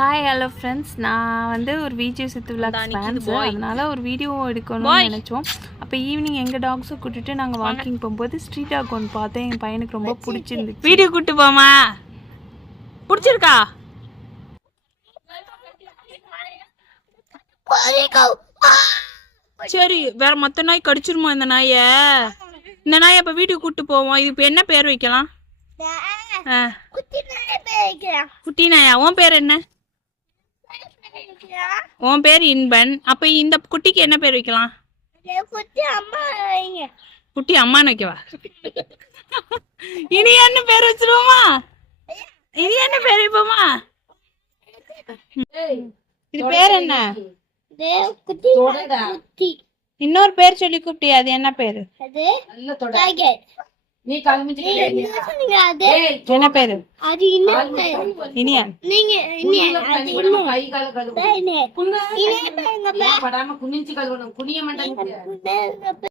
Hi hello friends, நான் வந்து ஒரு விஜே சித்து விலாக்ஸ் ஃபேன்ஸ், அதனால ஒரு வீடியோ எடுக்கணும்னு நினச்சோம். அப்போ ஈவினிங் எங்கள் டாக்ஸும் கூட்டிட்டு நாங்கள் வாக்கிங் போகும்போது ஸ்ட்ரீட் டாக் ஒன்று பார்த்தேன். என் பையனுக்கு ரொம்ப பிடிச்சிருந்துச்சு. வீடியோ கூட்டு போமா? பிடிச்சிருக்கா? சரி, வேற மற்ற நாய் கடிச்சிருமா இந்த நாயை? இந்த நாயை இப்போ வீட்டுக்கு கூட்டு போவோம். இது இப்போ என்ன பேர் வைக்கலாம்? குட்டி நாயா? உன் பேர் என்ன? உன் பேர் இன்பன். அப்ப இந்த குட்டிக்கு என்ன பேர் வைக்கலாம்? குட்டி அம்மான்னு வைக்கவா? இனி என்ன பேர் வச்சிருவோமா? இனி என்ன பேர் வைப்போமா? இது பேர் என்ன? இன்னொரு பேர் சொல்லி கூப்பிட்டியா? அது என்ன பேரு? என்ன பேரு? இனியா? படாம குனிஞ்சு கழுவணும். குனிய மாட்டேன்.